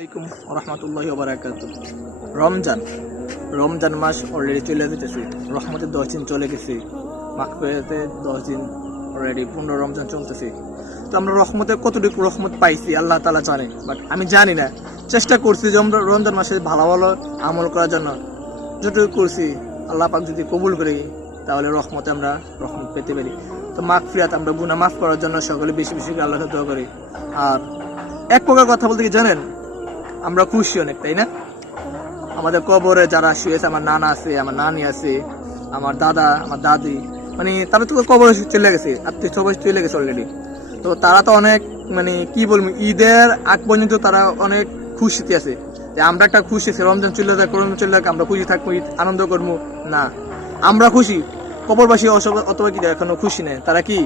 আসসালামাইকুম রহমতুল্লাহি ওয়া বারাকাতুহু। রমজান মাস অলরেডি চলে যেতেছে। রহমতের 10 দিন চলে গেছে, মাগফিরাতে 10 দিন অলরেডি, 15 রমজান চলতেছে। তো আমরা রহমতের কতটুকু রহমত পাইছি আল্লাহ তাআলা জানে, বাট আমি জানি না। চেষ্টা করছি যে আমরা রমজান মাসে ভালো ভালো আমল করার জন্য, যতটুকু করছি আল্লাহ পাক যদি কবুল করে তাহলে রহমত পেতে পারি। তো মাগফিরাত, আমরা গুনাহ মাফ করার জন্য সকলে বেশি বেশি করে আল্লাহকে দোয়া করি। আর এক প্রকার কথা বলতে কি জানেন, আমরা খুশি অনেক, তাই না? আমাদের কবরে যারা শুয়েছে, আমার নানা আছে, আমার নানি আছে, আমার দাদা, আমার দাদি, মানে তারা তো কবরে চলে গেছে, আত্মীয় সবাই চলে গেছে অলরেডি। তো তারা তো অনেক, মানে কি বলবো, ঈদের আগ পর্যন্ত তারা অনেক খুশিতে আছে যে আমরা একটা খুশি আছে, রমজান চলে যাক, রমজান চলে যাক, আমরা খুশি থাকবো, ঈদ আনন্দ করবো। না, আমরা খুশি, কবরবাসী অথবা কি এখনো খুশি নেই। তারা কি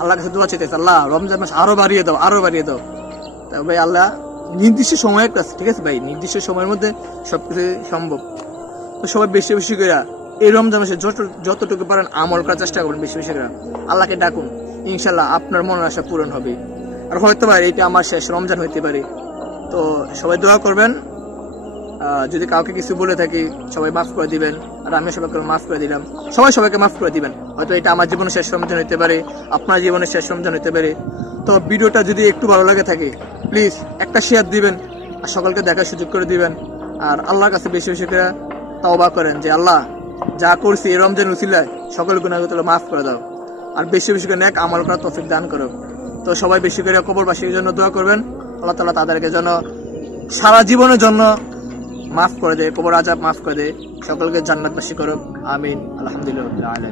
আল্লাহর কাছে দোয়া চাইতেছে, আল্লাহ রমজান মাস আরো বাড়িয়ে দাও, আরো বাড়িয়ে দাও। তবে আল্লাহ নির্দিষ্ট সময়ের কাছে, ঠিক আছে ভাই, নির্দিষ্ট সময়ের মধ্যে সবকিছু সম্ভব। তো সবাই বেশি বেশি করে এই রমজান মাসে যতটুকু পারেন আমল করার চেষ্টা করুন, বেশি বেশি করে আল্লাহকে ডাকুন, ইনশাল্লাহ আপনার মনের আশা পূরণ হবে। আর হয়তো পারে এটা আমার শেষ রমজান হইতে পারে। তো সবাই দোয়া করবেন। যদি কাউকে কিছু বলে থাকি সবাই মাফ করে দিবেন, আর আমি সবাইকে মাফ করে দিলাম। সবাইকে মাফ করে দিবেন। হয়তো এটা আমার জীবনের শেষ রমজান হইতে পারে, আপনার জীবনের শেষ রমজান হইতে পারে। তো ভিডিওটা যদি একটু ভালো লাগে থাকে, প্লিজ একটা শেয়ার দিবেন, আর সকলকে দেখার সুযোগ করে দিবেন। আর আল্লাহর কাছে বেশি বেশি করে তওবা করেন যে আল্লাহ, যা করছি এই রমজান উসিলায় সকল গুনাহগুলো মাফ করে দাও, আর বেশি বেশি করে নেক আমল করার তৌফিক দান করো। তো সবাই বেশি করে কবরবাসীর জন্য দোয়া করবেন, আল্লাহ তাআলা তাদেরকে যেন সারা জীবনের জন্য মাফ করে দেয়, কবর আযাব মাফ করে দেয়, সকলকে জান্নাতবাসী করুক। আমিন। আলহামদুলিল্লাহ।